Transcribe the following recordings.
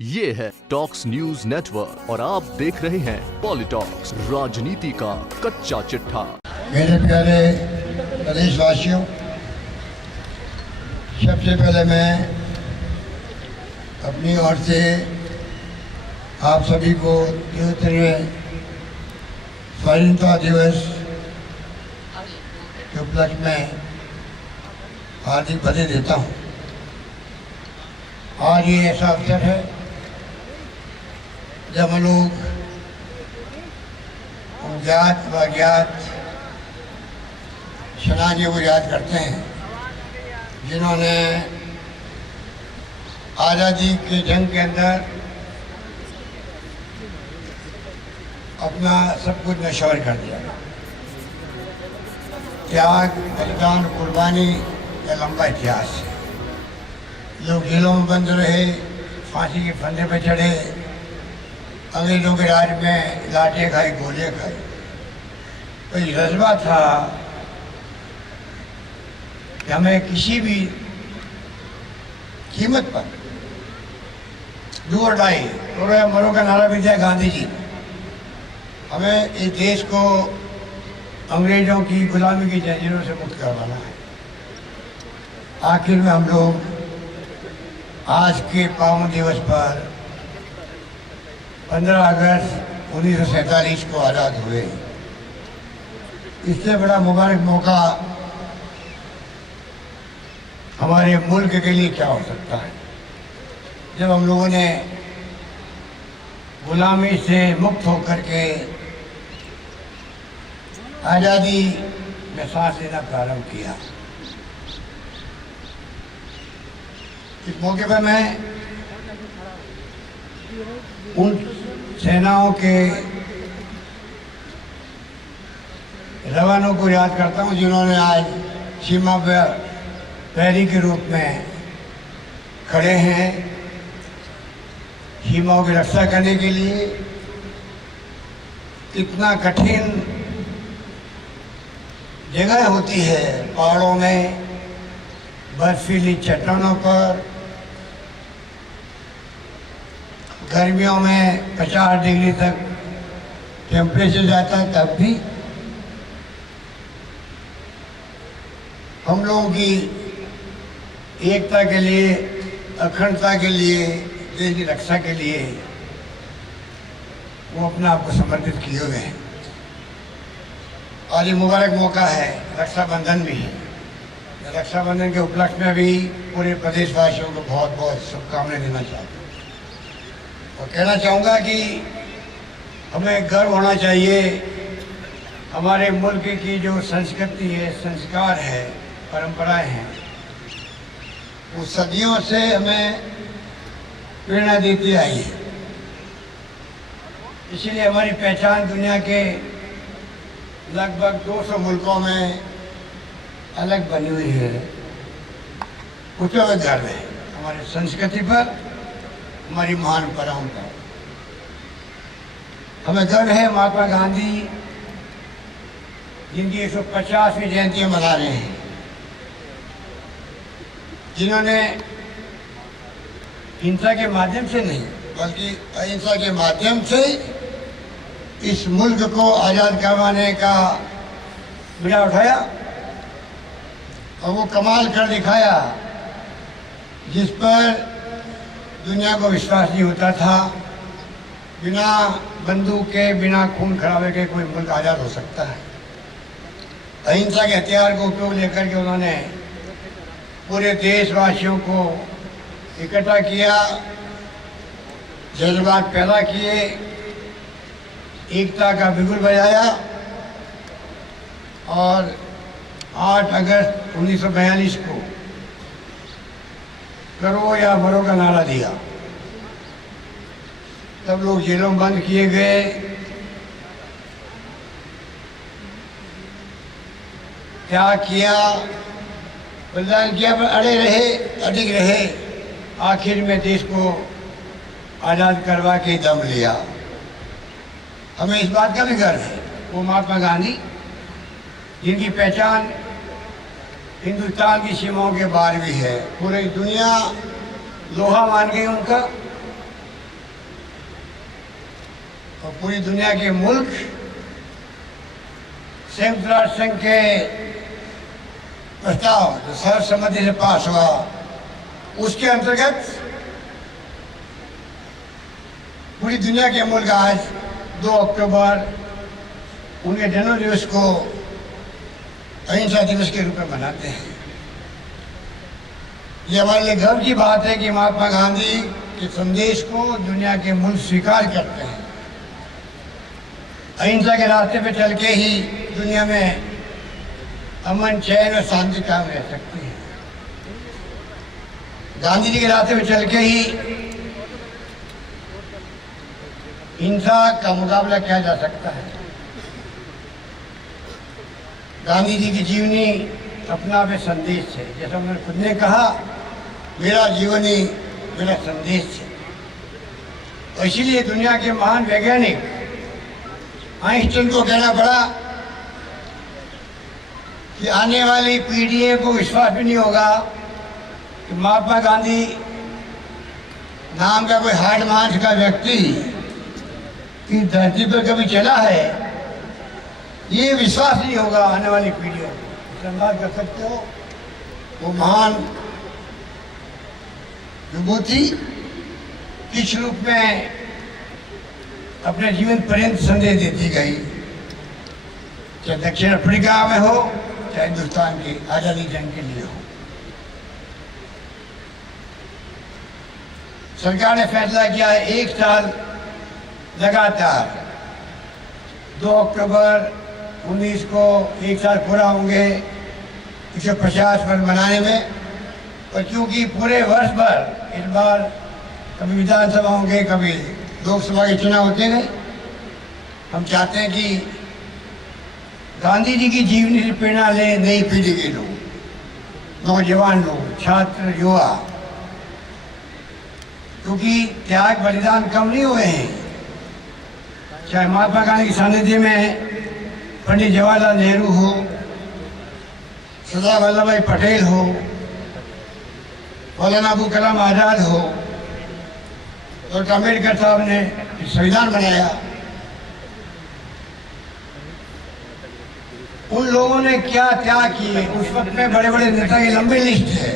ये है talks news network और आप देख रहे हैं पॉलिटॉक्स, राजनीति का कच्चा चिट्ठा। मेरे प्यारे प्रदेशवासियों, सबसे पहले मैं अपनी ओर से आप सभी को 73वें स्वाधीनता दिवस के उपलक्ष्य में हार्दिक बधाई देता हूँ। आज ये ऐसा अवसर है जब हम लोग ज्ञात व अज्ञात सेनानियों को याद करते हैं जिन्होंने आज़ादी के जंग के अंदर अपना सब कुछ नश्वर कर दिया। त्याग, बलिदान, कुर्बानी का लंबा इतिहास है। लोग जेलों में बंद रहे, फांसी के फंदे पर चढ़े, अंग्रेजों के राज में लाठें खाई, गोलियां खाई। तो ये जज्बा था कि हमें किसी भी कीमत पर डू और डाई, करो या मरो का नारा भी दिया गांधी जी। हमें इस देश को अंग्रेजों की गुलामी की जंजीरों से मुक्त करवाना है। आखिर में हम लोग आज के पावन दिवस पर 15 अगस्त 1947 को आज़ाद हुए। इससे बड़ा मुबारक मौका हमारे मुल्क के लिए क्या हो सकता है, जब हम लोगों ने गुलामी से मुक्त होकर के आज़ादी में सांस लेना प्रारंभ किया। इस मौके पर मैं उन सेनाओं के जवानों को याद करता हूँ जिन्होंने आज सीमा पर प्रहरी के रूप में खड़े हैं, सीमाओं की रक्षा करने के लिए। इतना कठिन जगह होती है, पहाड़ों में, बर्फीली चट्टानों पर, गर्मियों में 50 डिग्री तक टेम्परेचर जाता है, तब भी हम लोगों की एकता के लिए, अखंडता के लिए, देश की रक्षा के लिए वो अपने आप को समर्पित किए हुए हैं। आज ये मुबारक मौका है, रक्षाबंधन भी है। रक्षाबंधन के उपलक्ष्य में भी पूरे प्रदेशवासियों को बहुत बहुत शुभकामनाएं देना चाहता हूँ और कहना चाहूँगा कि हमें गर्व होना चाहिए। हमारे मुल्क की जो संस्कृति है, संस्कार है, परंपराएं हैं, वो सदियों से हमें प्रेरणा देती आई है। इसीलिए हमारी पहचान दुनिया के लगभग 200 मुल्कों में अलग बनी हुई है। उसका गर्व है हमारी संस्कृति पर, हमारी महान परंपराओं पर। हमें गर्व है महात्मा गांधी जिनकी 150वीं जयंती मना रहे हैं, जिन्होंने हिंसा के माध्यम से नहीं बल्कि अहिंसा के माध्यम से इस मुल्क को आज़ाद करवाने का बीड़ा उठाया और वो कमाल कर दिखाया जिस पर दुनिया को विश्वास नहीं होता था। बिना बंदूक के, बिना खून खराबे के कोई मुल्क आज़ाद हो सकता है। अहिंसा के हथियार को उपयोग लेकर के उन्होंने पूरे देशवासियों को इकट्ठा किया, जज्बात पैदा किए, एकता का बिगुल बजाया और 8 अगस्त 1942 को करो या मरो का नारा दिया। तब लोग जेलों में बंद किए गए, त्याग किया, बलिदान किया, पर अड़े रहे, अडिग रहे। आखिर में देश को आज़ाद करवा के दम लिया। हमें इस बात का भी गर्व है, वो महात्मा गांधी जिनकी पहचान हिंदुस्तान की सीमाओं के बाहर भी है। पूरी दुनिया लोहा मान गई उनका, और पूरी दुनिया के मुल्क संयुक्त राष्ट्र संघ के प्रस्ताव जो सर्वसम्मति से पास हुआ, उसके अंतर्गत पूरी दुनिया के मुल्क आज 2 अक्टूबर उनके जन्मदिवस को अहिंसा दिवस के रूप में मनाते हैं। ये हमारे लिए गर्व की बात है कि महात्मा गांधी के संदेश को दुनिया के मुल्क स्वीकार करते हैं। अहिंसा के रास्ते पे चल के ही दुनिया में अमन, चैन और शांति कायम रह सकती है। गांधी जी के रास्ते पे चल के ही हिंसा का मुकाबला किया जा सकता है। गांधी जी की जीवनी अपना में संदेश है। जैसा उन्होंने खुद ने कहा, मेरा जीवन ही मेरा संदेश है। और इसीलिए दुनिया के महान वैज्ञानिक आइंस्टाइन को कहना पड़ा कि आने वाली पीढ़ियों को विश्वास भी नहीं होगा कि महात्मा गांधी नाम का कोई हार्ड मांस का व्यक्ति की धरती पर कभी चला है। ये विश्वास नहीं होगा आने वाली पीढ़ियों को। अंदाज कर सकते हो वो महान विभूति किस रूप में अपने जीवन पर्यंत संदेश देती गई, चाहे दक्षिण अफ्रीका में हो चाहे हिंदुस्तान की आजादी जंग के लिए हो। सरकार ने फैसला किया है 1 साल लगातार 2 अक्टूबर 19 को 1 साल पूरा होंगे 150 वर्ष मनाने में। और क्योंकि पूरे वर्ष भर इस बार कभी विधानसभा होंगे, कभी लोकसभा के चुनाव होते गए, हम चाहते हैं कि गांधी जी की जीवनी से प्रेरणा ले नई पीढ़ी के लोग, नौजवान लोग, छात्र, युवा, क्योंकि त्याग बलिदान कम नहीं हुए हैं। चाहे महात्मा गांधी के सानिध्य में पंडित जवाहरलाल नेहरू हो, सरदार वल्लभ भाई पटेल हो, मौलाना अबुल कलाम आज़ाद हो, डॉक्टर अम्बेडकर साहब ने संविधान बनाया, उन लोगों ने क्या त्याग किए। उस वक्त में बड़े बड़े नेता की लंबी लिस्ट है।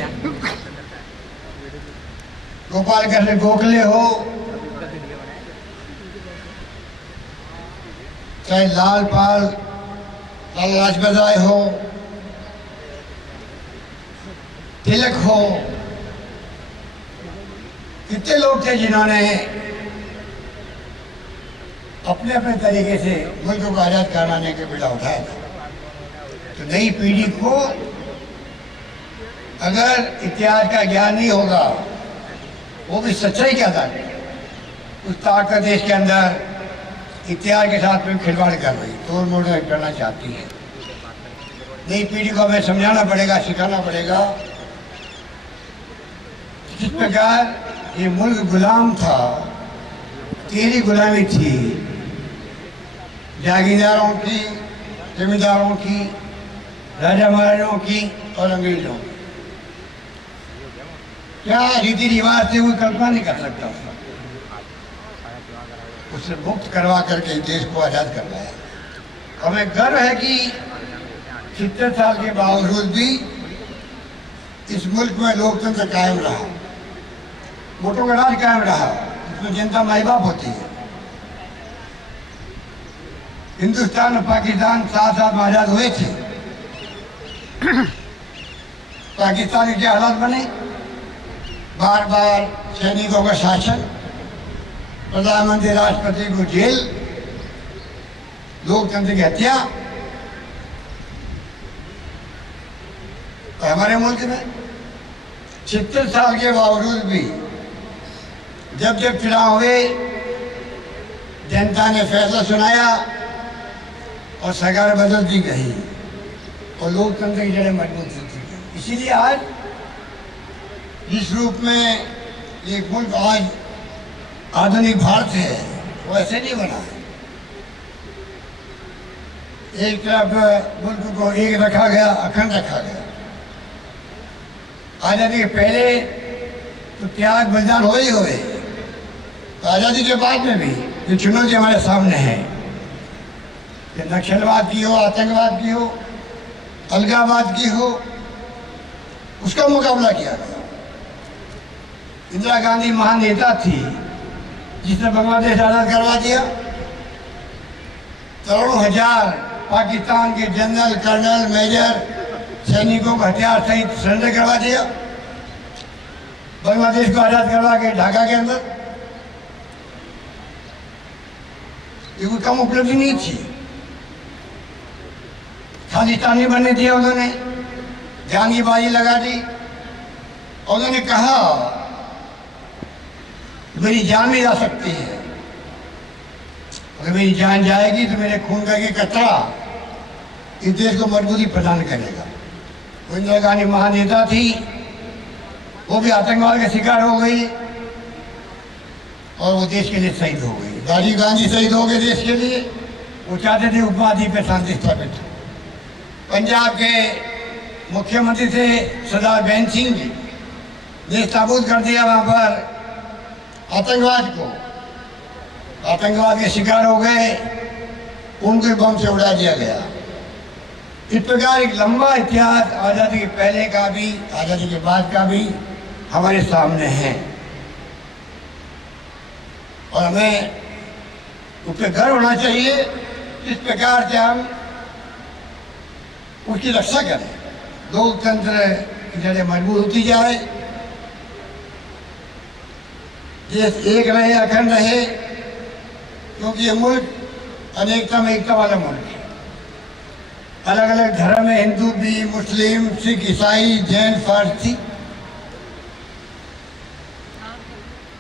गोपाल कृष्ण गोखले हो, चाहे लाला लाजपत राय हो, तिलक हो, कितने लोग थे जिन्होंने अपने अपने तरीके से मुल्क को आजाद कराने के बेड़ा उठाया था। तो नई पीढ़ी को अगर इतिहास का ज्ञान नहीं होगा, वो भी सच्चाई क्या था, उस ताकत देश के अंदर इतिहास के साथ में खिलवाड़ कर रही, तोड़ मोड़ करना चाहती है। नई पीढ़ी को हमें समझाना पड़ेगा, सिखाना पड़ेगा किस प्रकार ये मुल्क गुलाम था, तेरी गुलामी थी, जागीरदारों की, जमींदारों की, राजा महाराजाओं की और अंग्रेजों की। क्या रीति रिवाज से कोई कल्पना नहीं कर सकता उसका। उससे मुक्त करवा करके देश को आजाद करवाया। हमें गर्व है कि 70 साल के बावजूद भी इस मुल्क में लोकतंत्र कायम रहा, वोटों का राज कायम रहा, इसमें जनता माई बाप होती है। हिंदुस्तान और पाकिस्तान साथ साथ में आजाद हुए थे। पाकिस्तान के क्या हालात बने, बार बार सैनिकों का शासन, प्रधानमंत्री राष्ट्रपति को जेल, लोकतंत्र की हत्या। तो हमारे मुल्क में 70 साल के बावजूद भी जब जब चुनाव हुए, जनता ने फैसला सुनाया और सरकार बदलती गई और लोकतंत्र की जड़ें मजबूत होती गई। इसीलिए आज जिस रूप में एक मुल्क आज आधुनिक भारत है, वो ऐसे नहीं बना है। एक तरफ मुल्क को एक रखा गया, अखंड रखा गया। आजादी के पहले तो त्याग बलिदान हो ही हुए, तो आज़ादी के बाद में भी ये चुनौती हमारे सामने है कि नक्सलवाद की हो, आतंकवाद की हो, अलगाववाद की हो, उसका मुकाबला किया गया। इंदिरा गांधी महान नेता थी जिसने बांग्लादेश आज़ाद करवा दिया। करोड़ों हजार पाकिस्तान के जनरल, कर्नल, मेजर सैनिकों को हथियार सहित सरेंडर करवा दिया। बांग्लादेश को आज़ाद करवा के ढाका के अंदर, ये कोई कम उपलब्धि नहीं थी। खालिस्तान नहीं बनने दिया उन्होंने, जान की बाजी लगा दी। और उन्होंने कहा मेरी जान भी जा सकती है, अगर मेरी जान जाएगी तो मेरे खून का एक कतरा इस देश को मजबूती प्रदान करेगा। वो इंदिरा गांधी महान नेता थी, वो भी आतंकवाद का शिकार हो गई और वो देश के लिए शहीद हो गई। राजीव गांधी शहीद हो गए देश के लिए। वो चाहते थे उपमहाद्वीप पे शांति स्थापित हो। पंजाब के मुख्यमंत्री थे सरदार बेन सिंह जी, देश ताबूत कर दिया वहाँ पर आतंकवाद को। आतंकवाद के शिकार हो गए, उनको बम से उड़ा दिया गया। इस प्रकार एक लंबा इतिहास आज़ादी के पहले का भी, आज़ादी के बाद का भी हमारे सामने है और हमें उस पर गर्व होना चाहिए। इस प्रकार से हम उसकी रक्षा करें, लोकतंत्र की जड़ें मजबूत होती जाए, देश एक रहे, अखंड रहे, क्योंकि ये मुल्क अनेकता में एकता वाला मुल्क है। अलग अलग धर्म है, हिंदू भी, मुस्लिम, सिख, ईसाई, जैन, फारसी,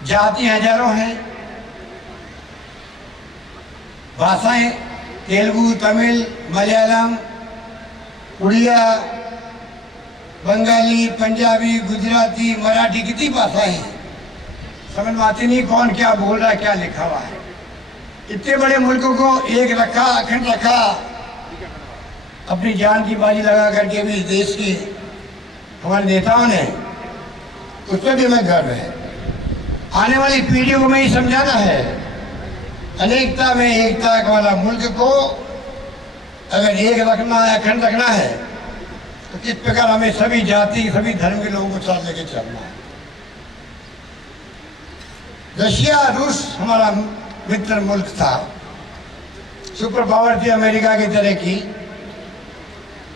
जाति हजारों हैं, भाषाएं तेलुगु, तमिल, मलयालम, उड़िया, बंगाली, पंजाबी, गुजराती, मराठी, कितनी भाषाएं हैं, समझ में आती नहीं कौन क्या बोल रहा है, क्या लिखा हुआ है। इतने बड़े मुल्कों को एक रखा, अखंड रखा, अपनी जान की बाजी लगा करके भी देश के हमारे नेताओं ने, उस पर भी हमें गर्व है। आने वाली पीढ़ियों को हमें ये समझाना है, अनेकता में एकता वाला मुल्क को अगर एक रखना है, अखंड रखना है, तो किस प्रकार हमें सभी जाति, सभी धर्म के लोगों को साथ लेके चलना है। रशिया, रूस हमारा मित्र मुल्क था, सुपर पावर थी अमेरिका की तरह की।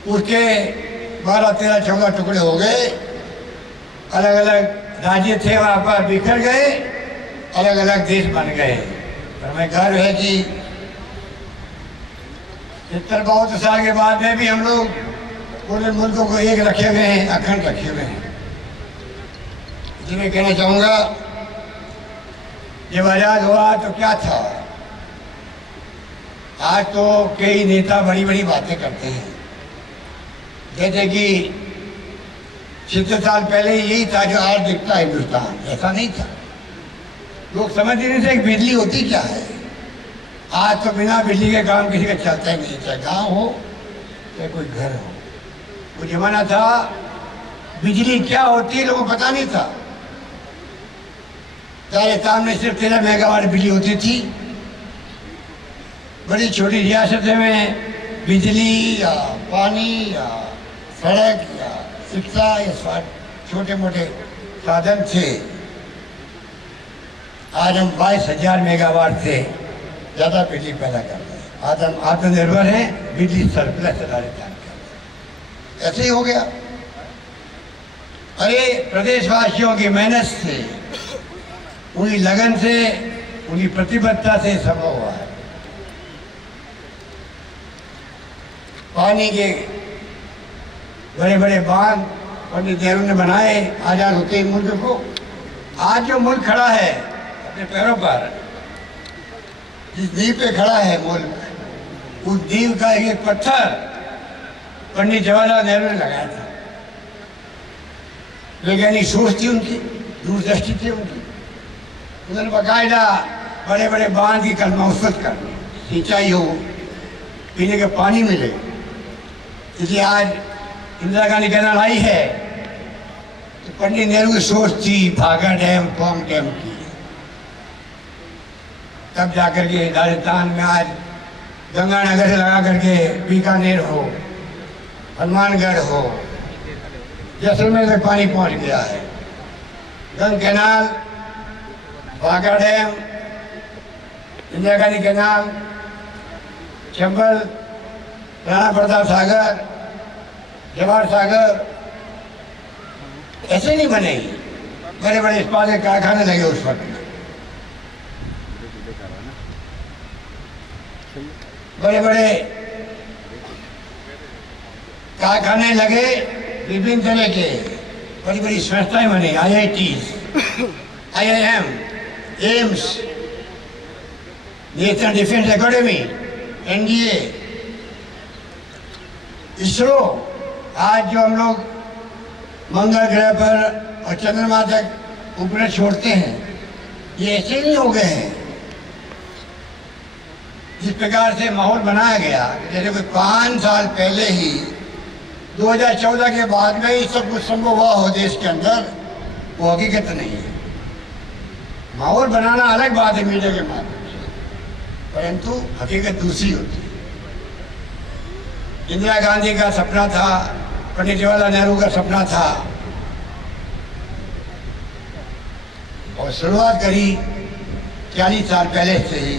उसके 12, 13, 14 टुकड़े हो गए, अलग अलग राज्य थे वहाँ पर, बिखर गए, अलग अलग देश बन गए। पर हमें गर्व है कि 70-72 साल के बाद में भी हम लोग पूरे मुल्कों को एक रखे हुए हैं, अखंड रखे हुए हैं। इसलिए मैं कहना चाहूँगा, जब आज़ाद हुआ तो क्या था? आज तो कई नेता बड़ी बड़ी बातें करते हैं, जैसे कि 70 साल पहले यही था जो आज दिखता है हिंदुस्तान। ऐसा नहीं था, लोग समझ ही नहीं थे कि बिजली होती क्या है। आज तो बिना बिजली के काम किसी का चलता ही नहीं, चाहे गाँव हो चाहे कोई घर हो। वो जमाना था बिजली क्या होती है लोगों को पता नहीं था। सारे सामने सिर्फ 13 मेगावाट बिजली होती थी। बड़ी छोटी रियासतें में बिजली या पानी या सड़क या शिक्षा या छोटे मोटे साधन थे। आज हम 22,000 मेगावाट से ज़्यादा बिजली पैदा कर रहे हैं। आज हम आत्मनिर्भर हैं, बिजली सरप्लस चलाने का। ऐसे ही हो गया। अरे प्रदेशवासियों की मेहनत से, उनकी लगन से, उनकी प्रतिबद्धता से संभव हुआ है। पानी के बड़े बड़े बांध पंडित नेहरू ने बनाए आज़ाद होते ही मुल्क को। आज जो मुल्क खड़ा है अपने पैरों पर, जिस द्वीप पे खड़ा है मुल्क, उस द्वीप का एक पत्थर पंडित जवाहरलाल नेहरू ने लगाया था। वैज्ञानिक सोच थी उनकी, दूरदृष्टि थी उनकी। उन्होंने बाकायदा बड़े बड़े बांध की कलमौसत करनी, सिंचाई हो, पीने का पानी मिले। इसलिए आज इंदिरा गांधी कैनाल आई है तो पंडित नेहरू की सोच थी भागा डैम, पौंग डैम की। तब जाकर के राजस्थान में आज गंगानगर से लगा करके बीकानेर हो, हनुमानगढ़ हो, जैसलमेर तक पानी पहुंच गया है। गंग कैनाल, बाघा डैम, इंदिरा गांधी कैनाल, चंबल, राणा प्रताप सागर, जवाहर सागर ऐसे नहीं बनेगी। बड़े बड़े इस्पात के कारखाने लगे उस वक्त, बड़े बड़े कारखाने लगे, विभिन्न तरह के बड़ी बड़ी संस्थाएं बनी, IITs, IIM, AIIMS, national defence academy, NDA, ISRO. आज जो हम लोग मंगल ग्रह पर और चंद्रमा तक उपग्रह छोड़ते हैं, ये ऐसे नहीं हो गए हैं। जिस प्रकार से माहौल बनाया गया, जैसे कोई 5 साल पहले ही 2014 के बाद में ही सब कुछ संभव हुआ हो देश के अंदर, वो हकीकत नहीं है। माहौल बनाना अलग बात है मीडिया के माध्यम से, परंतु हकीकत दूसरी होती है। इंदिरा गांधी का सपना था, पंडित जवाहरलाल नेहरू का सपना था, और शुरुआत करी 40 साल पहले से ही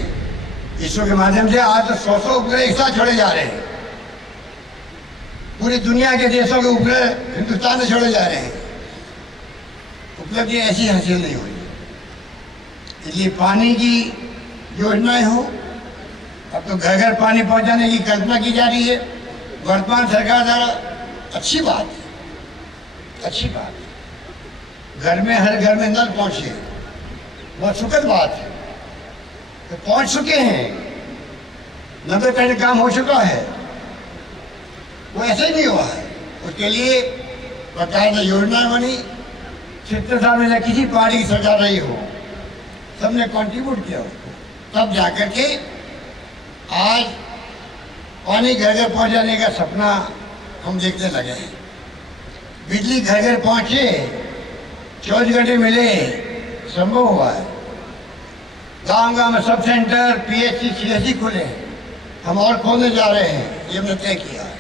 इसरो के माध्यम से। आज तो 100 उपग्रह एक साथ छोड़े जा रहे हैं। पूरी दुनिया के देशों के उपग्रह हिंदुस्तान में छोड़े जा रहे हैं। उपलब्धि ऐसी हासिल नहीं हुई। इसलिए पानी की योजनाएं हो, अब तो घर घर पानी पहुंचाने की कल्पना की जा रही है वर्तमान सरकार द्वारा। अच्छी बात है, अच्छी बात है। घर में, हर घर में नल पहुंचे, बहुत सुखद बात है। तो पहुंच चुके हैं, 90% काम हो चुका है। वो ऐसे ही नहीं हुआ है, उसके लिए बाकायदा योजनाएं बनी। 70 साल में किसी पार्टी की सरकार रही हो, सबने कंट्रीब्यूट किया उसको, तब जाकर के आज पानी घर घर पहुंचाने का सपना हम देखने लगे हैं। बिजली घर घर पहुंचे, 24 घंटे मिले, संभव हुआ है। गांव गांव में सब सेंटर, PHC, CSC खुले हैं। हम और खोलने जा रहे हैं, ये हमने तय किया है।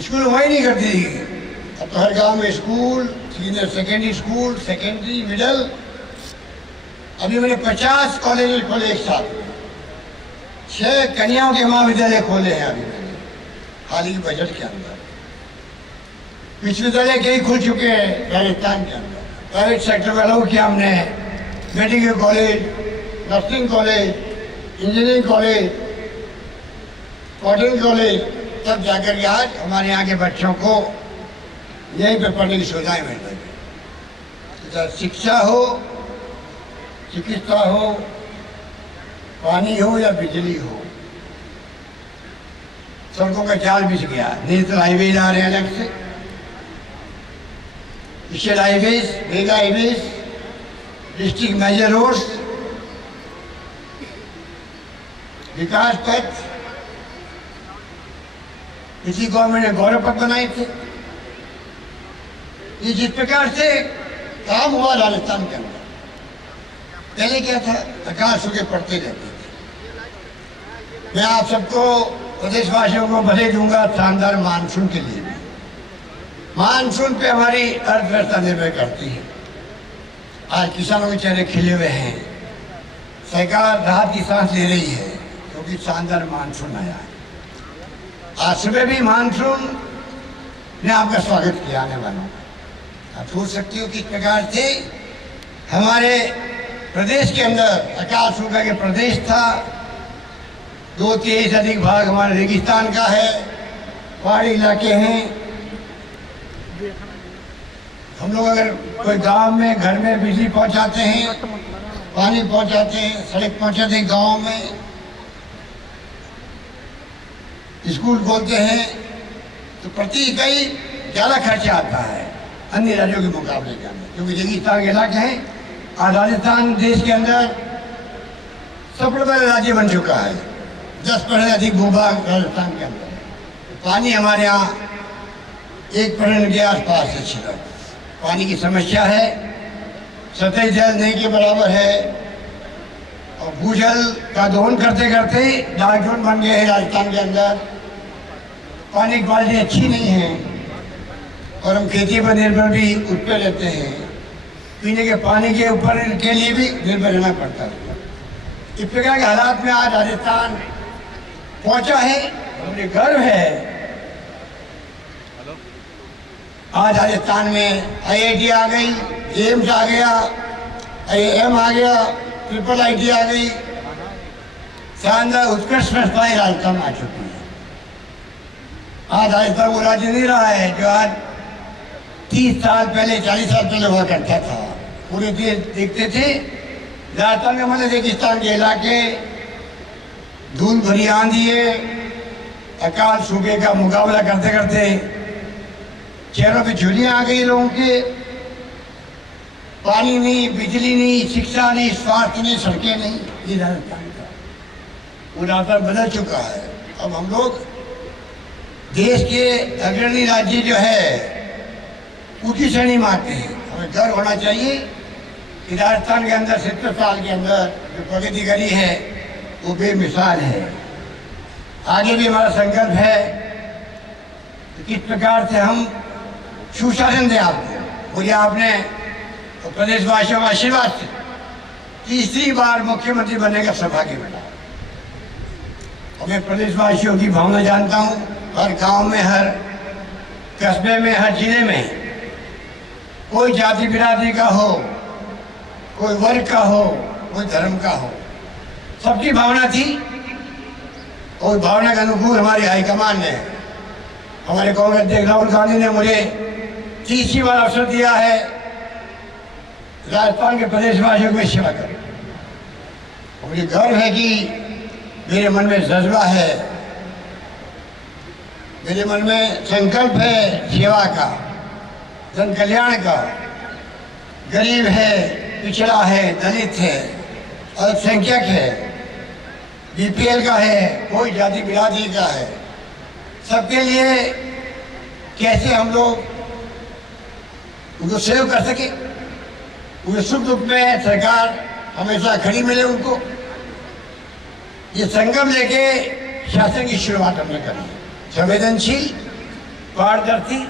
स्कूल वही नहीं करती थी, अब तो हर गांव में school, senior secondary school, secondary, middle. अभी मैंने 50 कॉलेज खोले एक साथ, 6 कन्याओं के महाविद्यालय खोले हैं अभी मैंने हाल ही बजट के अंदर। विश्वविद्यालय कई खुल चुके हैं राजस्थान के अंदर। प्राइवेट सेक्टर में अलाउ किया हमने, medical college, nursing college, engineering college, cotton college, तब जाकर के आज हमारे यहाँ के बच्चों को यहीं पर पढ़ने की सुविधाएं मिल रही है। चाहे शिक्षा हो, चिकित्सा हो, पानी हो या बिजली हो, सड़कों का जाल बिछ गया। नेशनल हाईवे आ रहे हैं अलग से, state highways, mega highways, district major roads, विकास पथ। इसी गवर्नमेंट ने गौरव पथ बनाए थे। ये जिस प्रकार से काम हुआ राजस्थान के अंदर, पहले क्या था, आकाश के पढ़ते रहते थे। मैं आप सबको, प्रदेशवासियों को बधाई दूंगा शानदार मानसून के लिए भी। मानसून पे हमारी अर्थव्यवस्था निर्भर करती है। आज किसानों के चेहरे खिले हुए हैं, सरकार राहत की सांस ले रही है क्योंकि शानदार मानसून आया है। आज सुबह भी मानसून ने आपका स्वागत किया आने वालों का। आप सोच सकती हो किस प्रकार से हमारे प्रदेश के अंदर आकाश सूखा के प्रदेश था। 2/3 से अधिक भाग हमारे रेगिस्तान का है, पहाड़ी इलाके हैं। हम लोग अगर कोई गांव में, घर में बिजली पहुंचाते हैं, पानी पहुंचाते हैं, सड़क पहुंचाते हैं, गांव में स्कूल खोलते हैं, तो प्रति इकाई ज़्यादा खर्चा आता है अन्य राज्यों के मुकाबले के अंदर, क्योंकि रेगिस्तान के इलाके हैं। आज राजस्थान देश के अंदर सबसे बड़ा राज्य बन चुका है। 10% अधिक भूभाग राजस्थान के अंदर है। पानी हमारे यहाँ 1% के आसपास है। पानी की समस्या है, सतही जल नहीं के बराबर है और भूजल का दोहन करते करते डार्क जोन बन गए हैं राजस्थान के अंदर। पानी की क्वालिटी अच्छी नहीं है और हम खेती पर निर्भर भी उस पर रहते हैं। पीने के पानी के ऊपर के लिए भी निर्भर रहना पड़ता है। इस प्रकार के हालात में आज राजस्थान पहुंचा है। मुझे गर्व है आज राजस्थान में IIT आ गई, एम्स आ गया, IIM आ गया, IIIT आ गई। शानदार उत्कृष्ट संस्थाएं राजस्थान में आ चुकी है। आज राजस्थान वो राज्य नहीं रहा है जो आज 30 साल पहले 40 साल पहले हुआ करता था। पूरे देश देखते थे राजस्थान के मतलब रेगिस्तान के इलाके, धूल भरी आंधी है, अकाल सूखे का मुकाबला करते करते चेहरों पे झुर्रियां आ गई लोगों के। पानी नहीं, बिजली नहीं, शिक्षा नहीं, स्वास्थ्य नहीं, सड़कें नहीं। ये राजस्थान का वो राजस्थान बदल चुका है। अब हम लोग देश के अग्रणी राज्य जो है उसकी श्रेणी में आते हैं। हमें गर्व होना चाहिए कि राजस्थान के अंदर 70 साल के अंदर जो प्रगति करी है वो बेमिसाल है। आगे भी हमारा संकल्प है कि किस प्रकार से हम सुशासन दें आपको। मुझे आपने तो प्रदेशवासियों का आशीर्वाद से तीसरी बार मुख्यमंत्री बनने का सौभाग्य मिला। और मैं प्रदेशवासियों की भावना जानता हूँ। हर गांव में, हर कस्बे में, हर जिले में कोई जाति बिरादरी का हो, कोई वर्ग का हो, कोई धर्म का हो, सबकी भावना थी। और भावना के अनुकूल हमारी हाईकमान ने, हमारे कांग्रेस अध्यक्ष राहुल गांधी ने मुझे तीसरी बार अवसर दिया है राजस्थान के प्रदेशवासियों की सेवा करें। मुझे गर्व है कि मेरे मन में जज्बा है, मेरे मन में संकल्प है सेवा का, जन कल्याण का। गरीब है, पिछड़ा है, दलित है, अल्पसंख्यक है, BPL का है, कोई जाति बिरादरी का है, सबके लिए कैसे हम लोग उनको सेव कर सके। उनके सुख दुख में सरकार हमेशा खड़ी मिले उनको। ये संगम लेके शासन की शुरुआत हमने करी। संवेदनशील, पारदर्शी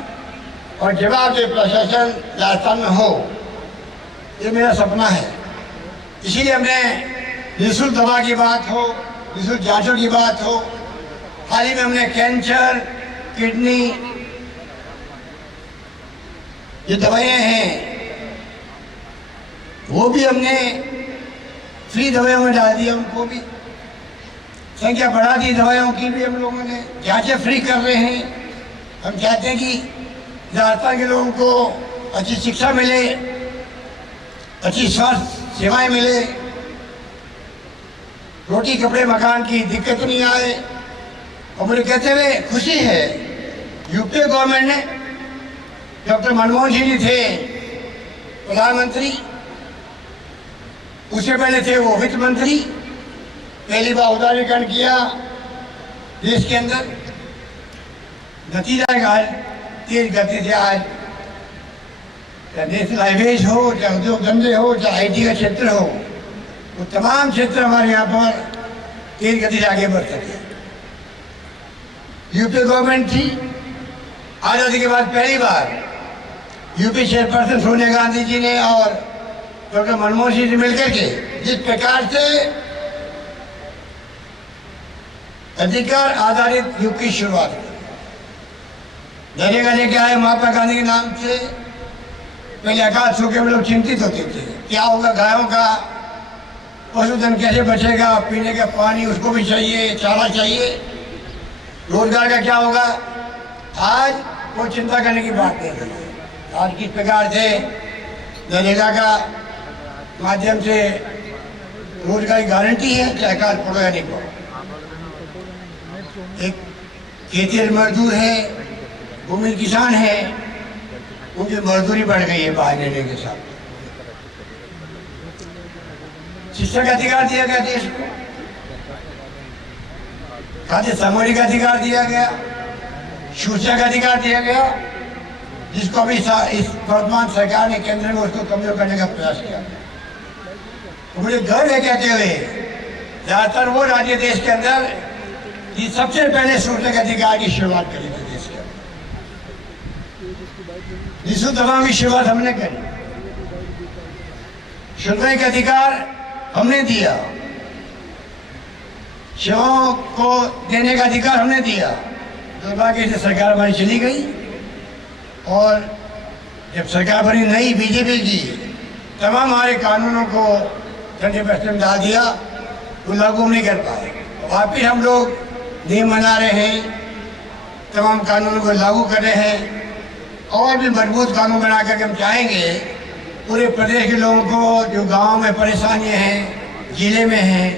और जवाबदेह प्रशासन राजस्थान में हो, ये मेरा सपना है। इसीलिए हमने निःशुल्क दवा की बात हो, निःशुल्क जांचों की बात हो, हाल ही में हमने कैंसर, किडनी, ये दवाइयाँ हैं वो भी हमने फ्री दवाइयों में डाल दिया। उनको भी संख्या बढ़ा दी, दवाइयों की भी हम लोगों ने जांचें फ्री कर रहे हैं। हम चाहते हैं कि राजस्थान के लोगों को अच्छी शिक्षा मिले, अच्छी स्वास्थ्य सेवाएं मिले, रोटी कपड़े मकान की दिक्कत नहीं आए। और मुझे कहते हुए खुशी है, यूपीए गवर्नमेंट ने, डॉक्टर मनमोहन सिंह जी थे प्रधानमंत्री, उससे पहले थे वो वित्त मंत्री, पहली बार उदारीकरण किया देश के अंदर। नतीजा आज तेज गति से आज चाहे नेशनल हाईवेज हो, चाहे उद्योग धंधे हो, चाहे IT का क्षेत्र हो, वो तमाम क्षेत्र हमारे यहाँ पर तेज गति से आगे बढ़ सके। यूपी गवर्नमेंट थी, आज़ादी के बाद पहली बार यूपी चेयरपर्सन सोनिया गांधी जी ने और डॉक्टर मनमोहन सिंह जी मिलकर के जिस प्रकार से अधिकार आधारित युग की शुरुआत की, नरेगा लेके आए महात्मा गांधी के नाम से। पहले अकाल सूखे में लोग चिंतित होते थे, क्या होगा गायों का, पशुधन कैसे बचेगा, पीने का पानी उसको भी चाहिए, चारा चाहिए, रोजगार का क्या होगा। आज कोई चिंता करने की बात नहीं है। आज किस प्रकार से नरेगा का माध्यम से रोजगार की गारंटी है, चाहे अकाल पड़ो या नहीं पड़ो। एक खेती मजदूर है, भूमि किसान है, उनकी मजदूरी बढ़ गई है बाहर लेने के साथ। शिक्षा का अधिकार दिया गया देश को, खाद्य सामग्री का अधिकार दिया गया, सूचना का अधिकार दिया गया, जिसको अभी इस वर्तमान सरकार ने केंद्र में उसको कमजोर करने का प्रयास किया। तो मुझे गर्व है कहते हुए, ज्यादातर वो राज्य देश के अंदर ये सबसे पहले सूचना के अधिकार की शुरुआत करी थी देश के अंदर, निःशुल्क दवाओं की शुरुआत हमने करी, सुनने का अधिकार हमने दिया, सेवाओं को देने का अधिकार हमने दिया। दुर्भाग्य से सरकार हमारी चली गई और जब सरकार बनी नई बीजेपी की, तमाम हमारे कानूनों को ठंडे बस्ते में डाल दिया, वो लागू नहीं कर पाए। वापिस हम लोग नियम बना रहे हैं, तमाम कानूनों को लागू कर रहे हैं और भी मजबूत कानून बना करके हम चाहेंगे पूरे प्रदेश के लोगों को जो गांव में परेशानियां हैं, जिले में हैं,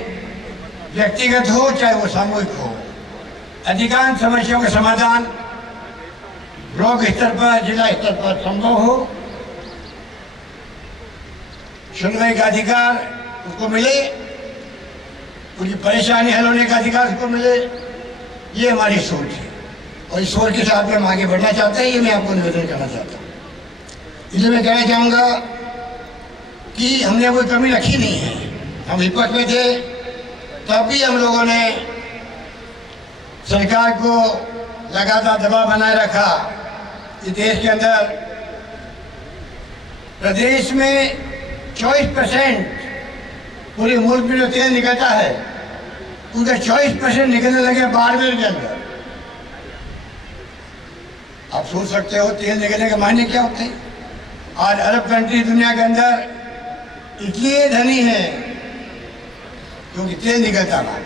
व्यक्तिगत हो चाहे वो सामूहिक हो, अधिकांश समस्याओं का समाधान ब्लॉक स्तर पर, जिला स्तर पर संभव हो। सुनवाई का अधिकार उसको मिले, उनकी परेशानी हल होने का अधिकार उसको मिले, ये हमारी सोच है और इस सोच के साथ में हम आगे बढ़ना चाहते हैं। ये मैं आपको निवेदन करना चाहता हूँ। इसलिए मैं कहना चाहूँगा कि हमने कोई कमी रखी नहीं है। हम विपक्ष में थे तब भी हम लोगों ने सरकार को लगातार दबाव बनाए रखा कि देश के अंदर प्रदेश में 24% पूरे मुल्क में जो तेल निकलता है उनका 24% निकलने लगे बाड़मेर के अंदर। आप सोच सकते हो तेल निकलने के मायने क्या होते हैं। आज अरब कंट्री दुनिया के अंदर इसलिए धनी है क्योंकि तेल निकलता है।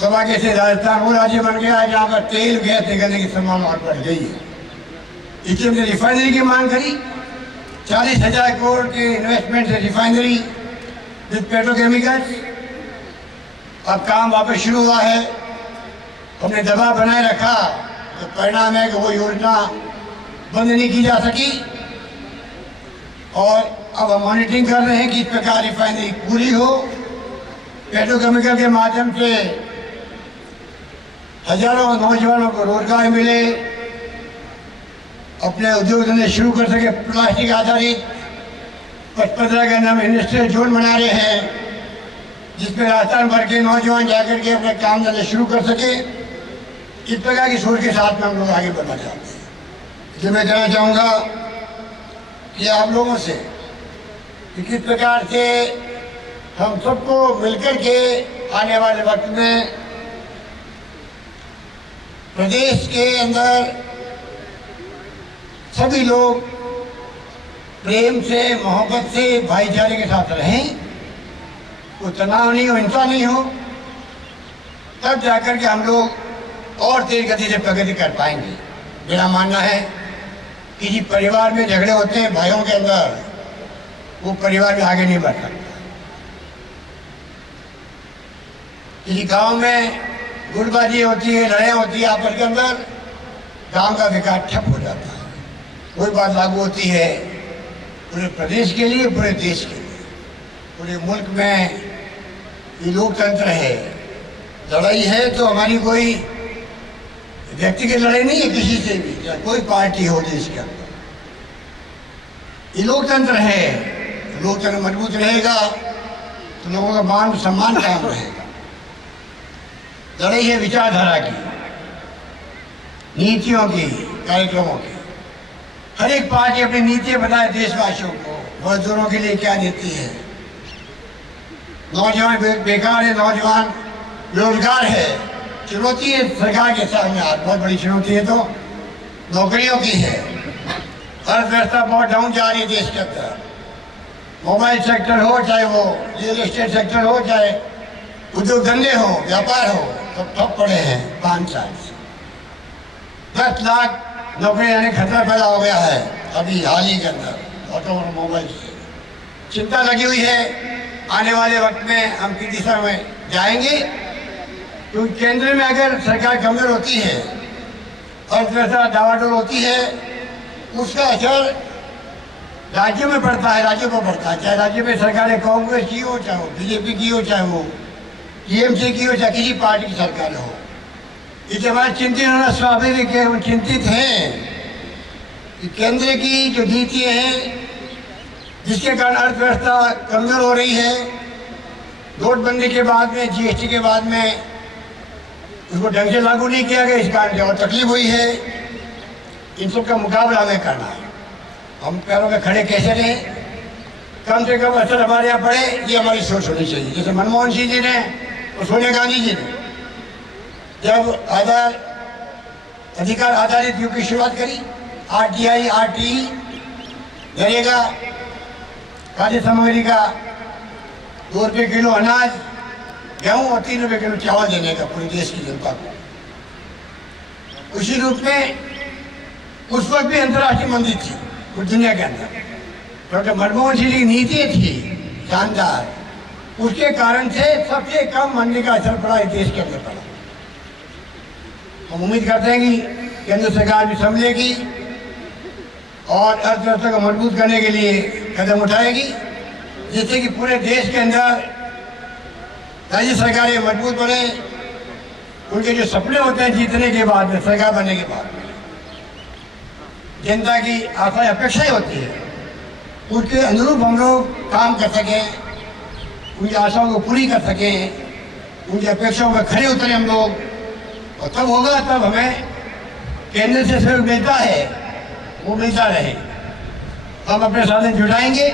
सौभाग्य से राजस्थान वो राज्य बन गया है जहाँ पर तेल गैस निकलने की संभावना और बढ़ गई है। इसलिए हमने रिफाइनरी की मांग करी, 40,000 करोड़ के इन्वेस्टमेंट से रिफाइनरी विद पेट्रोकेमिकल्स। अब काम वापस शुरू हुआ है। हमने दबाव बनाए रखा, तो परिणाम है कि वो योजना बंद नहीं की जा सकी और अब हम मॉनिटरिंग कर रहे हैं कि इस प्रकार रिफाइनरी पूरी हो, पेट्रोकेमिकल के माध्यम से हजारों नौजवानों को रोजगार मिले, अपने उद्योग धंधे शुरू कर सके। प्लास्टिक आधारित 15 का नाम इंडस्ट्रियल जोन बना रहे हैं जिसमें राजस्थान भर के नौजवान जाकर के अपने काम धंधे शुरू कर सके। इस प्रकार की सोच के साथ में हम लोग आगे बढ़ना चाहते हैं। इसलिए मैं कहना चाहूँगा कि आप लोगों से कि किस प्रकार से हम सबको मिलकर के आने वाले वक्त में प्रदेश के अंदर सभी लोग प्रेम से, मोहब्बत से, भाईचारे के साथ रहें, कोई तनाव नहीं हो, हिंसा नहीं हो, तब जाकर के हम लोग और तेज गति से प्रगति कर पाएंगे। मेरा मानना है कि जी परिवार में झगड़े होते हैं भाइयों के अंदर, वो परिवार में आगे नहीं बढ़ सकता। किसी गांव में गुटबाजी होती है, लड़ाइयाँ होती है आपस के अंदर, गांव का विकास ठप हो जाता है। वही बात लागू होती है पूरे प्रदेश के लिए, पूरे देश के लिए, पूरे मुल्क में ये लोकतंत्र है। लड़ाई है तो हमारी कोई व्यक्तिगत लड़ाई नहीं है किसी से भी, चाहे कोई पार्टी हो देश के अंदर। ये लोकतंत्र है, लोकतंत्र मजबूत रहेगा तो लोगों का मान सम्मान कायम रहेगा। लड़ाई है विचारधारा की, नीतियों की, कार्यक्रमों की। हर एक पार्टी अपनी नीतियां बताए देशवासियों को, मजदूरों के लिए क्या नीति है, नौजवान बेकार है, नौजवान बेरोजगार है। चुनौती है सरकार के सामने, आज बहुत बड़ी चुनौती है तो नौकरियों की है। अर्थव्यवस्था बहुत डाउन जा रही है देश के अंदर। मोबाइल सेक्टर हो, चाहे वो रियल एस्टेट सेक्टर हो, चाहे उद्योग धंधे हो, व्यापार हो, सब ठप पड़े हैं 5 साल से। 10 लाख नौकरी आने खतरा पैदा हो गया है अभी हाल ही के अंदर ऑटोमोबाइल से। चिंता लगी हुई है आने वाले वक्त में हम किस दिशा में जाएंगे, क्योंकि केंद्र में अगर सरकार कमजोर होती है, अर्थव्यवस्था डावाडोल होती है, उसका असर राज्यों में पड़ता है, राज्यों पर पड़ता है। चाहे राज्य में सरकारें कांग्रेस की हो, चाहे वो बीजेपी की हो, चाहे वो टीएमसी की हो, चाहे किसी पार्टी की सरकार हो। इससे हमारे चिंतित होना स्वाभाविक है। हम चिंतित हैं कि केंद्र की जो नीतियाँ हैं जिसके कारण अर्थव्यवस्था कमजोर हो रही है, नोटबंदी के बाद में, जीएसटी के बाद में उसको ढंग से लागू नहीं किया गया, इस कारण से और तकलीफ हुई है। इन सब का मुकाबला हमें करना है। हम पैरों में खड़े कैसे रहें, कम से कम असर हमारे यहाँ पड़े, ये हमारी सोच होनी चाहिए। जैसे मनमोहन सिंह जी ने और सोनिया गांधी जी ने जब अधिकार आधारित युग की शुरुआत करी, RTI, RTE, नरेगा, खाद्य सामग्री का 2 रुपये किलो अनाज, गेहूं और 3 रुपये किलो चावल देने का पूरे देश की जनता को। उसी रूप में उस वक्त भी अंतर्राष्ट्रीय मंदी थी पूरी दुनिया के अंदर। डॉक्टर मनमोहन सिंह की नीति थी शानदार, उसके कारण से सबसे कम मंदी का असर पड़ा इस देश के अंदर पड़ा। हम उम्मीद करते हैं कि केंद्र सरकार भी समझेगी और अर्थव्यवस्था को मजबूत करने के लिए कदम उठाएगी, जिससे कि पूरे देश के अंदर राज्य सरकारें मजबूत बने। उनके जो सपने होते हैं जीतने के बाद में, सरकार बनने के बाद में, जनता की आशा अपेक्षाएं होती है, उसके अनुरूप हम लोग काम कर सकें, उनकी आशाओं को पूरी कर सकें, उनकी अपेक्षाओं पर खड़े उतरे हम लोग, और तब होगा तब हमें केंद्र से सहयोग मिलता है, वो मिलता रहे। हम अपने साधन जुटाएंगे।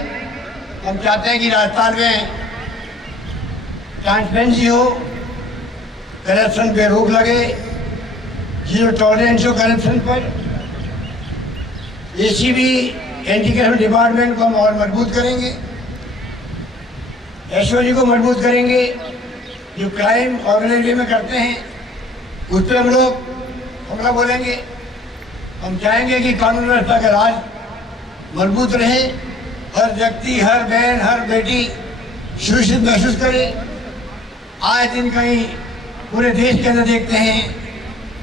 हम चाहते हैं कि राजस्थान में ट्रांसपेरेंसी हो, करप्शन पे रोक लगे, 0 टॉलरेंस हो करप्शन पर। ACB, एंटी करप्शन डिपार्टमेंट को हम और मजबूत करेंगे, SOG को मजबूत करेंगे। जो क्राइम ऑर्गेनाइजेशन में करते हैं उस पर हम लोग हमला बोलेंगे। हम चाहेंगे कि कानून व्यवस्था का राज मजबूत रहे, हर व्यक्ति, हर बहन, हर बेटी सुरक्षित महसूस करे। आए दिन कहीं पूरे देश के अंदर देखते हैं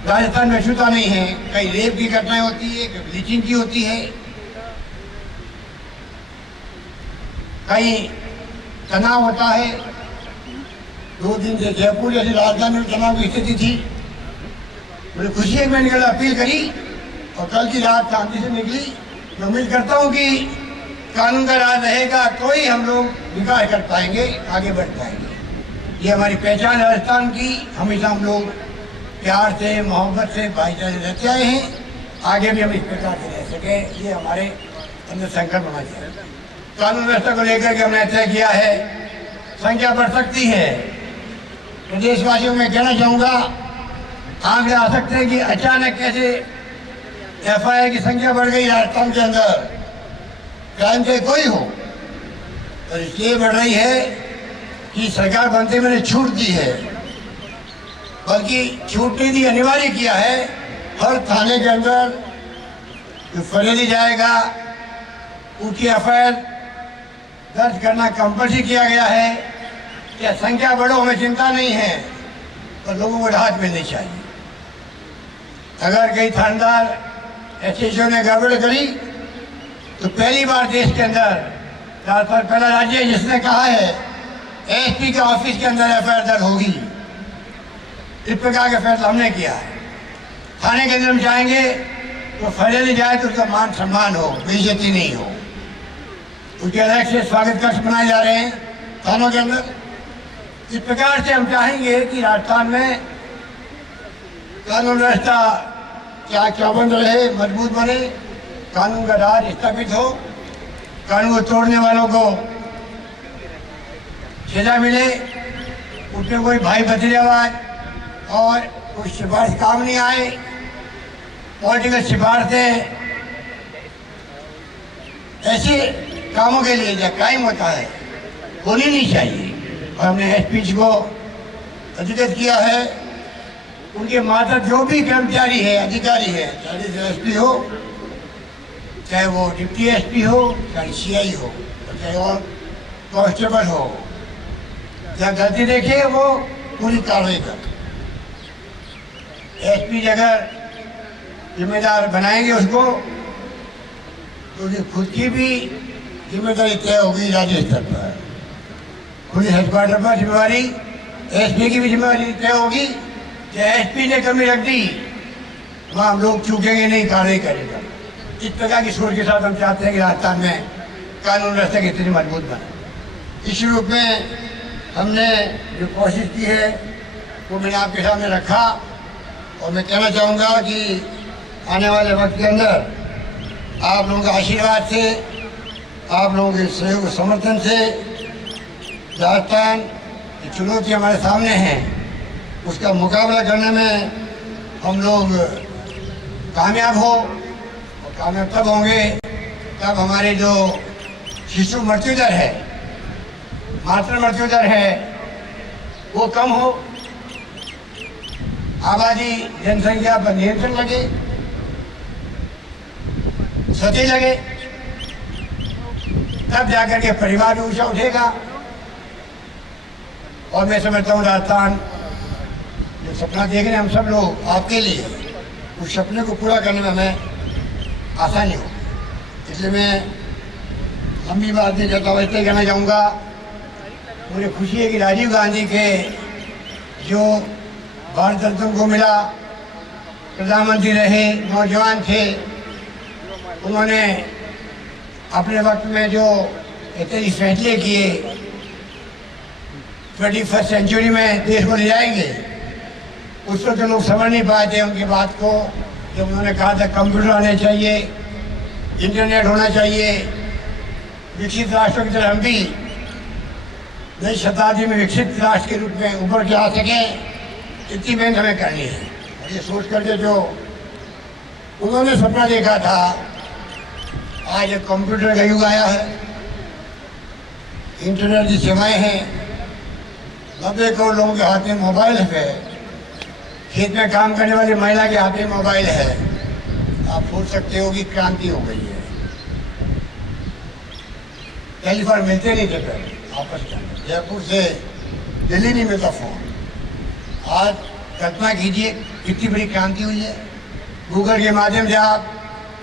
राजस्थान में छूता नहीं है, कहीं रेप की घटनाएं होती है, कहीं ब्लीचिंग की होती है, कहीं तनाव होता है। 2 दिन से जयपुर जैसी राजधानी में तनाव की स्थिति थी। मुझे खुशी है, मैंने कल अपील करी और कल की रात शांति से निकली। मैं उम्मीद करता हूँ कि कानून का राज रहेगा तो ही हम लोग विकास कर पाएंगे, आगे बढ़ पाएंगे। ये हमारी पहचान है राजस्थान की। हमेशा हम लोग प्यार से, मोहब्बत से, भाईचारे रहते आए हैं, आगे भी हम इस प्रकार से रह सकें, ये हमारे अंदर संकल्प होना चाहिए। कानून व्यवस्था को लेकर के हमने तय किया है, संख्या बढ़ सकती है। प्रदेशवासियों में कहना चाहूँगा, आंकड़े आ सकते हैं कि अचानक कैसे FIR की संख्या बढ़ गई राजस्थान के अंदर, क्राइम से कोई हो, तो इसलिए बढ़ रही है कि सरकार बनते मैंने छूट दी है, बल्कि छूट नहीं दी, अनिवार्य किया है। हर थाने के अंदर जो फरियादी जाएगा उसकी FIR दर्ज करना कंपल्सरी किया गया है। क्या संख्या बढ़ो, हमें चिंता नहीं है, पर लोगों को राहत मिलनी चाहिए। अगर कई थानेदार SHO ने गड़बड़ करी तो पहली बार देश के अंदर राजस्थान पहला राज्य है जिसने कहा है SP के ऑफिस के अंदर FIR दर्ज होगी। इस प्रकार का फैसला हमने किया है। थाने के अंदर हम जाएंगे तो फरियादी जाए तो उसका मान सम्मान हो, बेइज्जती नहीं हो। उसके अलग से स्वागत कक्ष बनाए जा रहे हैं थानों के अंदर। इस प्रकार से हम चाहेंगे कि राजस्थान में कानून व्यवस्था क्या चौबंद रहे, मजबूत बने, कानून का राज स्थापित हो, कानून को तोड़ने वालों को सजा मिले, उसमें कोई भाई भतीजावाद और कोई सिफारिश काम नहीं आए। पॉलिटिकल सिफारिशें ऐसे कामों के लिए जहाँ क्राइम होता है होनी नहीं चाहिए। और हमने SP को अधिकृत किया है, उनके मातहत जो भी कर्मचारी है, अधिकारी है, चाहे SP हो, चाहे वो डिप्टी SP हो, चाहे CI हो, चाहे और कांस्टेबल हो, जहाँ गलती देखे वो पूरी कार्रवाई कर। SP अगर जिम्मेदार बनाएंगे उसको तो उसकी खुद की भी जिम्मेदारी तय होगी राज्य स्तर पर। पुलिस हेडक्वार्टर पर जिम्मेवारी SP की भी जिम्मेदारी तय होगी। चाहे SP ने कमी रख दी, वहाँ हम लोग चूकेंगे नहीं, कार्रवाई करेगा। इस प्रकार की सोच के साथ हम चाहते हैं कि राजस्थान में कानून व्यवस्था की स्थिति मजबूत बने। इस रूप में हमने जो कोशिश की है वो मैंने आपके सामने रखा, और मैं कहना चाहूँगा कि आने वाले वक्त के अंदर आप लोगों के आशीर्वाद से, आप लोगों के सहयोग समर्थन से राजस्थान की चुनौती हमारे सामने हैं, उसका मुकाबला करने में हम लोग कामयाब हो। और कामयाब तब होंगे तब हमारे जो शिशु मृत्यु दर है, मातृ मृत्यु दर है, वो कम हो, आबादी जनसंख्या पर नियंत्रण लगे, सती लगे, तब जाकर के परिवार भी ऊंचा उठेगा। और मैं समझता हूँ राजस्थान जो सपना देख रहे हैं हम सब लोग आपके लिए, उस सपने को पूरा करने में हमें आसानी हो। इसलिए मैं लंबी बात नहीं करता हूँ, इसलिए कहना चाहूँगा मुझे खुशी है कि राजीव गांधी के जो भारत रत्न को मिला, प्रधानमंत्री रहे, नौजवान थे, उन्होंने अपने वक्त में जो इतने फैसले किए 21st सेंचुरी में देश को ले जाएंगे, उस वक्त तो लोग समझ नहीं पाए थे उनकी बात को। जब उन्होंने कहा था कंप्यूटर आने चाहिए, इंटरनेट होना चाहिए, विकसित राष्ट्रों की तरह हम भी नई शताब्दी में विकसित राष्ट्र के रूप में ऊपर के आ सकें, इतनी मेहनत हमें करनी है। और ये सोच करके जो उन्होंने सपना देखा था, आज एक कंप्यूटर का युग आया है, इंटरनेट की सेवाएं हैं, 90 करोड़ लोगों के हाथ में मोबाइल है, खेत में काम करने वाली महिला के हाथ में मोबाइल है। आप सोच सकते हो कि क्रांति हो गई है। टेलीफोन मिलते नहीं थे पहले आपस में, जयपुर से दिल्ली नहीं मिलता फोन। आज कल्पना कीजिए कितनी बड़ी क्रांति हुई है। गूगल के माध्यम से आप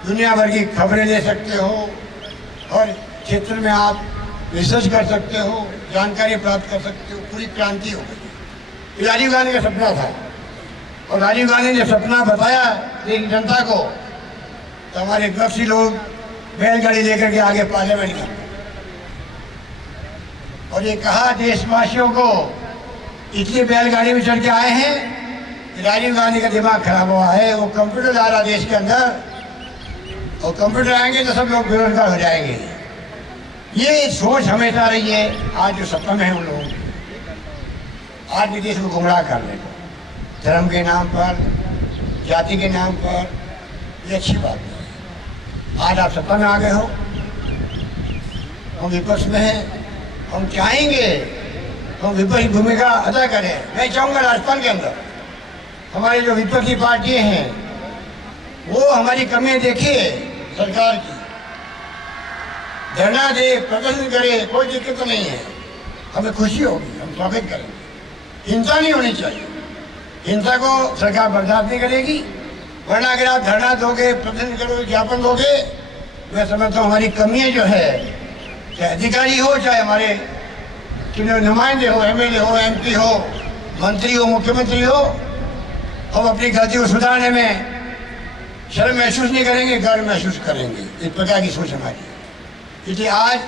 दुनिया भर की खबरें ले सकते हो, और क्षेत्र में आप रिसर्च कर सकते हो, जानकारी प्राप्त कर सकते हो। पूरी क्रांति हो गई। राजीव गांधी का सपना था, और राजीव गांधी ने सपना बताया देश जनता को, तो हमारे गृहस्थी लोग बैलगाड़ी लेकर के आगे पार्लियामेंट गए और ये कहा देशवासियों को, इसलिए बैलगाड़ी में चढ़ के आए हैं कि राजीव गांधी का दिमाग खराब हुआ है, वो कंप्यूटर ला रहा देश के अंदर, और कंप्यूटर आएंगे तो सब लोग बेरोजगार हो जाएंगे। ये सोच हमेशा रही है। आज जो सपना है उन लोगों आज भी देश को गुमराह करने को, धर्म के नाम पर, जाति के नाम पर, ये अच्छी बात नहीं। आज आप सत्ता में आ गए हो, हम विपक्ष में हैं, हम चाहेंगे हम विपक्षी भूमिका अदा करें। मैं चाहूँगा राजस्थान के अंदर हमारी जो विपक्षी पार्टियां हैं वो हमारी कमियां देखे सरकार की, धरना दे, प्रदर्शन करे, कोई दिक्कत नहीं है, हमें खुशी होगी, हम स्वागत करेंगे। हिंसा नहीं होनी चाहिए, हिंसा को सरकार बर्दाश्त नहीं करेगी। वरना अगर आप धरना दोगे, प्रदर्शन करोगे, ज्ञापन दोगे, मैं समझता हूँ हमारी कमियां जो है, चाहे अधिकारी हो, चाहे हमारे चुने नुमाइंदे हो, MLA हो, MP हो, मंत्री हो, मुख्यमंत्री हो, हम अपनी गलती को सुधारने में शर्म महसूस नहीं करेंगे, गर्व महसूस करेंगे। इस प्रकार की सोच हमारी। इसलिए आज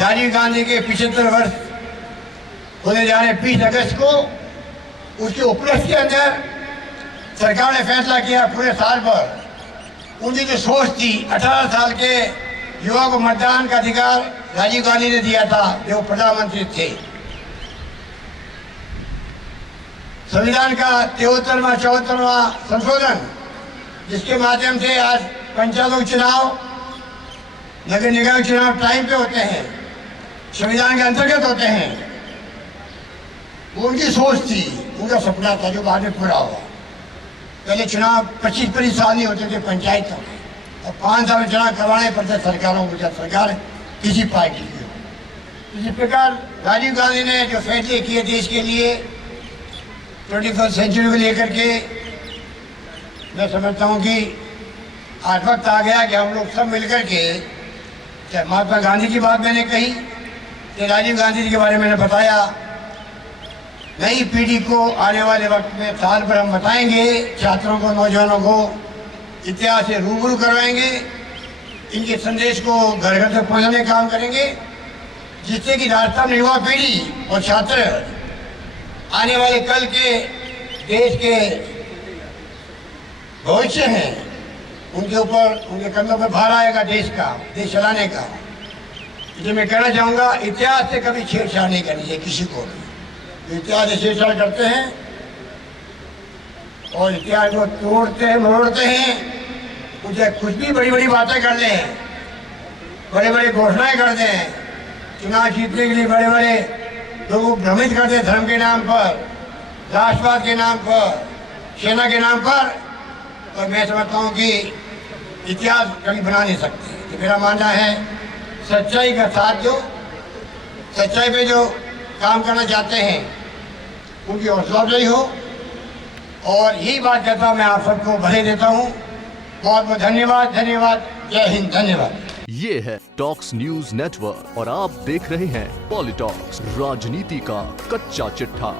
राजीव गांधी के 75 वर्ष होने जा रहे 20 अगस्त को, उसके उपलक्ष्य के अंदर सरकार ने फैसला किया पूरे साल भर उनकी जो सोच थी, 18 साल के युवा को मतदान का अधिकार राजीव गांधी ने दिया था जो प्रधानमंत्री थे। संविधान का 73वां 74वां संशोधन, जिसके माध्यम से आज पंचायतों चुनाव, नगर निगम चुनाव टाइम पे होते हैं, संविधान के अंतर्गत होते हैं, वो उनकी सोच थी, उनका सपना था जो बाद में पूरा हुआ। पहले चुनाव 25 साल नहीं होते थे पंचायतों में, और 5 साल में चुनाव करवाने पड़ते सरकारों को, जब सरकार किसी पार्टी की हो। इसी प्रकार राजीव गांधी ने जो फैसले किए देश के लिए 21st सेंचुरी को लेकर के, मैं समझता हूँ कि आज वक्त आ गया कि हम लोग सब मिलकर के, चाहे महात्मा गांधी की बात मैंने कही, चाहे राजीव गांधी जी के बारे में मैंने बताया, नई पीढ़ी को आने वाले वक्त में साल भर हम बताएंगे, छात्रों को, नौजवानों को, इतिहास से रूबरू करवाएंगे, इनके संदेश को घर घर तक पहुंचाने का काम करेंगे, जिससे कि राजस्थान युवा पीढ़ी और छात्र आने वाले कल के देश के भविष्य हैं, उनके ऊपर, उनके कंधों पर भार आएगा देश का, देश चलाने का। इसलिए मैं कहना चाहूँगा, इतिहास से कभी छेड़छाड़ नहीं करनी चाहिए किसी को भी। इतिहास से छेड़छाड़ करते हैं और इतिहास को तोड़ते हैं, मरोड़ते हैं, मुझे कुछ भी बड़ी बड़ी बातें कर दें, बड़े बड़े घोषणाएं कर दें, चुनाव जीतने के लिए बड़े बड़े लोगों को भ्रमित कर दें धर्म के नाम पर, राष्ट्रवाद के नाम पर, सेना के नाम पर, तो मैं समझता हूँ कि इतिहास कभी बना नहीं सकते। तो मेरा मानना है, सच्चाई का साथ दो, सच्चाई पे जो काम करना चाहते हैं उनकी हौसला अफजाई हो, और यही बात कहता मैं आप सबको भले देता हूँ। बहुत बहुत धन्यवाद, धन्यवाद, जय हिंद, धन्यवाद। ये है टॉक्स न्यूज नेटवर्क और आप देख रहे हैं पॉलिटॉक्स, राजनीति का कच्चा चिट्ठा।